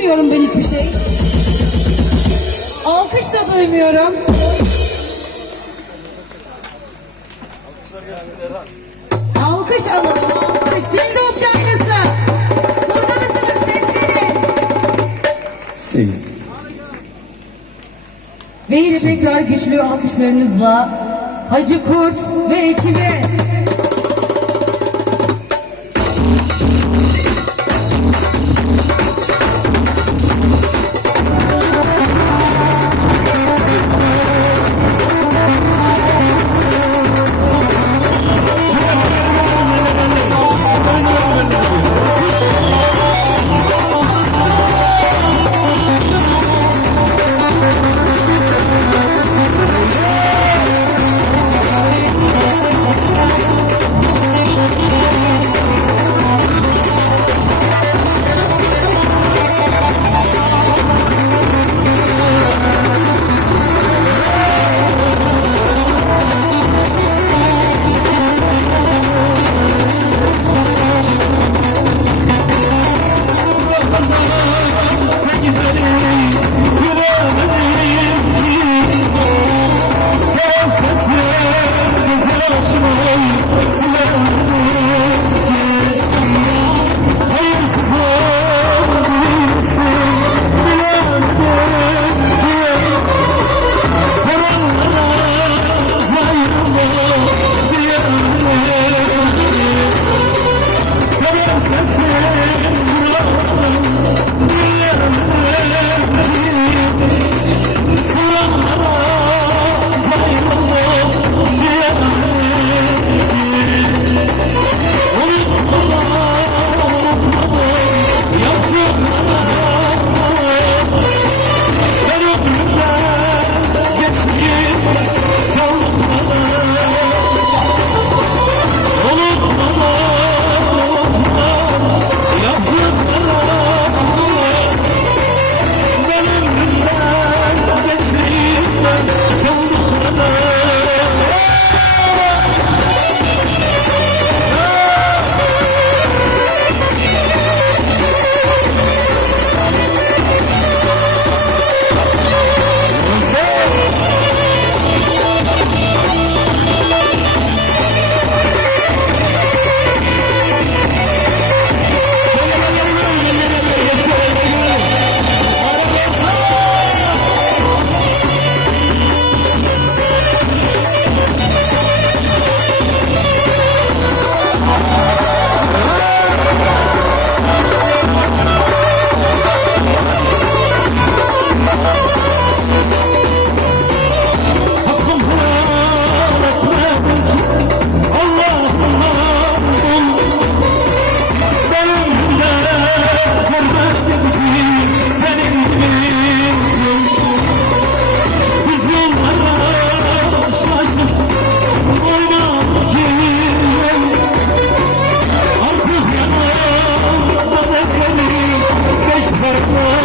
Duymuyorum ben hiçbir şey. Alkış da duymuyorum. Alkış alalım, alkış. Dindom canlısı. Burada mısınız? Ses verin. Sing. Ve yine tekrar güçlü alkışlarınızla Hacı Kurt ve ekibi Yeah.